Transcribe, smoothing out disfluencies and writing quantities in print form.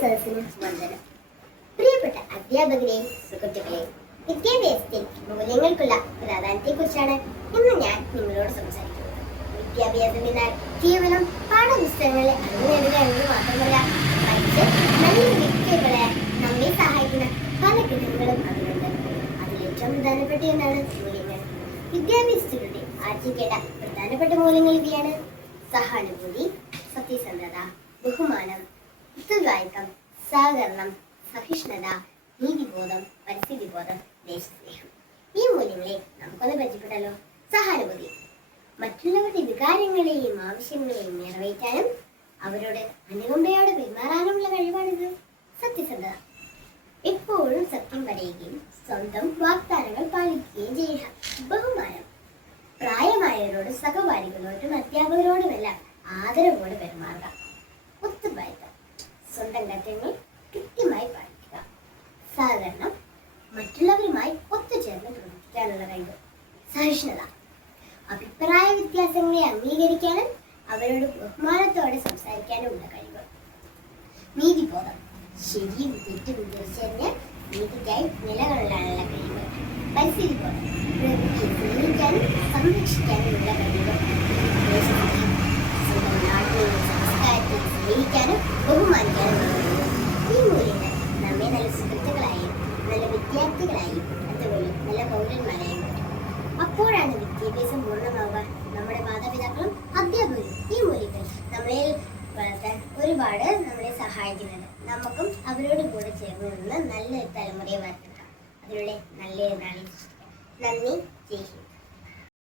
സദസ്സിന് വന്ദനം. പ്രിയപ്പെട്ട അധ്യാപകരെ, സുഹൃത്തുക്കളെ, വിദ്യാഭ്യാസത്തിൽ മൂല്യങ്ങൾക്കുള്ള പ്രാധാന്യത്തെക്കുറിച്ചാണ് ഇന്ന് ഞാൻ നിങ്ങളോട് സംസാരിക്കുന്നത്. വിദ്യാഭ്യാസം എന്നാൽ കേവലം പാഠപുസ്തകങ്ങളെ അറിവ് നേടുക എന്നത് മാത്രമല്ല, മറിച്ച് നല്ല വ്യക്തികളെ നമ്മെ സഹായിക്കുന്ന പല ഘടകങ്ങളും അതിലുണ്ട്. അതിലേറ്റവും പ്രധാനപ്പെട്ട ഒന്നാണ് മൂല്യങ്ങൾ. വിദ്യാഭ്യാസത്തിലൂടെ ആർജിക്കേണ്ട പ്രധാനപ്പെട്ട മൂല്യങ്ങൾ ഇവയാണ്: സഹാനുഭൂതി, സത്യസന്ധത, ബഹുമാനം, ഉത്തരവാദിത്തം, സഹകരണം, സഹിഷ്ണുത, നീതിബോധം, പരിസ്ഥിതിബോധം, ദേശസ്നേഹം. ഈ മൂല്യങ്ങളെ നമുക്കൊന്ന് പരിചയപ്പെട്ടാലോ. സഹാനുഭൂതി: മറ്റുള്ളവരുടെ വികാരങ്ങളെയും ആവശ്യങ്ങളെയും നിറവേറ്റാനും അവരോട് അനുകമ്പയോടെ പെരുമാറാനുമുള്ള കഴിവാണിത്. സത്യസന്ധത: എപ്പോഴും സത്യം പറയുകയും സ്വന്തം വാഗ്ദാനങ്ങൾ പാലിക്കുകയും ചെയ്യുക. ബഹുമാനം: പ്രായമായവരോട്, സഹപാഠികളോടും അധ്യാപകരോടുമെല്ലാം ആദരവോടെ പെരുമാറുക. ഉത്തരവാദിത്തം: സ്വന്തം കർത്തവ്യങ്ങൾ കൃത്യമായി പാലിക്കുക. സഹകരണം: മറ്റുള്ളവരുമായി ഒത്തുചേർന്ന് പ്രവർത്തിക്കാനുള്ള കഴിവ്. സഹിഷ്ണുത: അഭിപ്രായ വ്യത്യാസങ്ങളെ അംഗീകരിക്കാനും അവരോട് ബഹുമാനത്തോടെ സംസാരിക്കാനുമുള്ള കഴിവ്. നീതിബോധം: ശരിയും തെറ്റും തിരിച്ചറിഞ്ഞ് നീതിക്കായി നിലകൊള്ളാനുള്ള കഴിവ്. പരിസ്ഥിതിബോധം: പ്രകൃതിയെ സ്നേഹിക്കാനും സംരക്ഷിക്കാനുമുള്ള കഴിവ്. ദേശസ്നേഹം: സ്വന്തം നാട്ടിലെയും സംസ്കാരത്തെയും സ്നേഹിക്കാനും ബഹുമാനിക്കാനുമുള്ള കഴിവ്. ഈ മൂല്യങ്ങൾ നമ്മെ നല്ല സുഹൃത്തുക്കളായും നല്ല വിദ്യാർത്ഥികളായും അതുപോലെ നല്ല പൗരന്മാരായും മാറ്റും. അപ്പോഴാണ് വിദ്യാഭ്യാസം പൂർണ്ണമാവുക. നമ്മുടെ മാതാപിതാക്കളും അധ്യാപകരും ഈ മൂല്യങ്ങൾ നമ്മളിൽ വളർത്താൻ ഒരുപാട് നമ്മളെ സഹായിക്കുന്നുണ്ട്. നമുക്കും അവരോട് കൂടെ ചേർന്ന് നിന്ന് നല്ലൊരു തലമുറയെ വളർത്തുക. അതിലൂടെ നല്ലൊരു നാളെ സൃഷ്ടിക്കാം. നന്ദി. ജയ് ഹിന്ദ്.